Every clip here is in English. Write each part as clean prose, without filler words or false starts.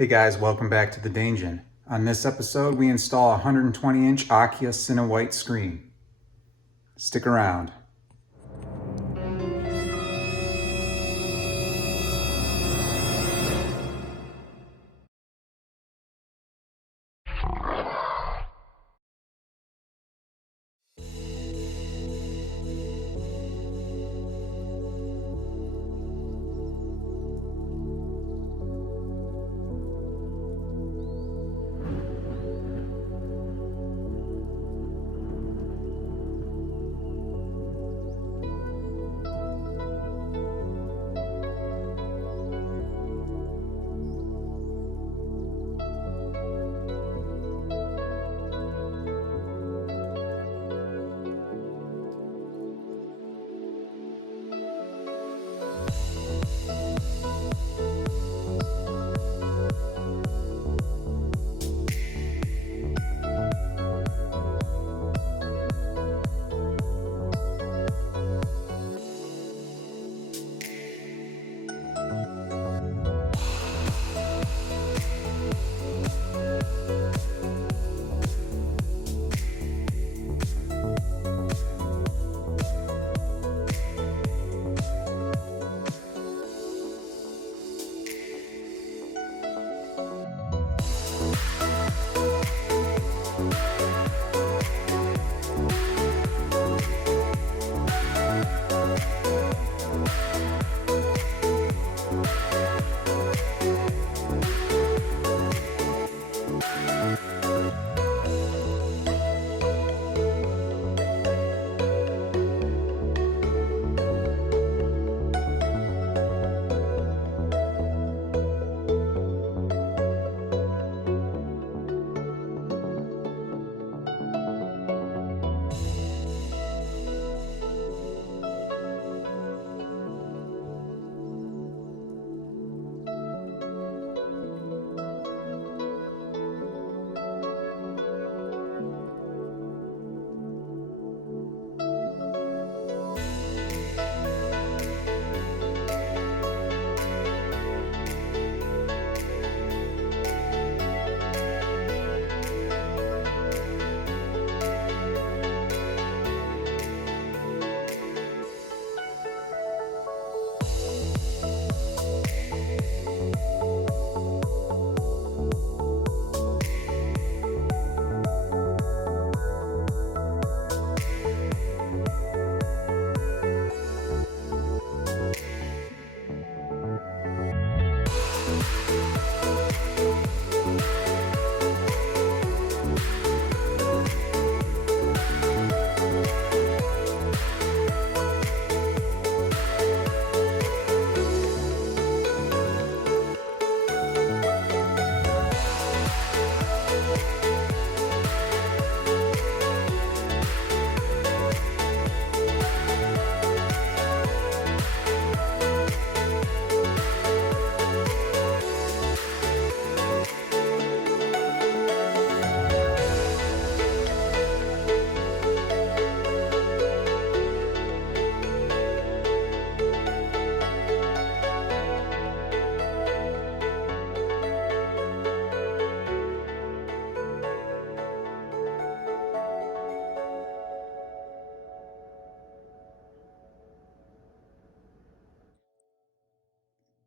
Hey guys, welcome back to the Daingeon. On this episode, we install a 120-inch Akia Cinewhite screen. Stick around.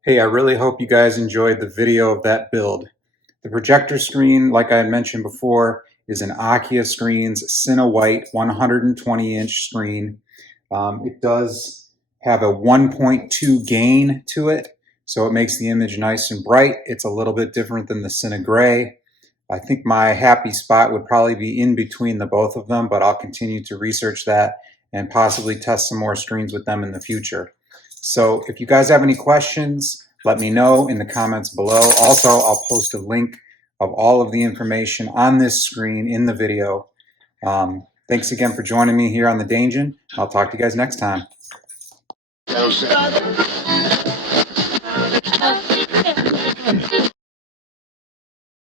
Hey, I really hope you guys enjoyed the video of that build. The projector screen, like I had mentioned before, is an Akia Screens Cinewhite 120-inch screen. It does have a 1.2 gain to it, so it makes the image nice and bright. It's a little bit different than the Cine Gray. I think my happy spot would probably be in between the both of them, but I'll continue to research that and possibly test some more screens with them in the future. So if you guys have any questions, let me know in the comments below. Also, I'll post a link of all of the information on this screen in the video. Thanks again for joining me here on the Daingeon. I'll talk to you guys next time.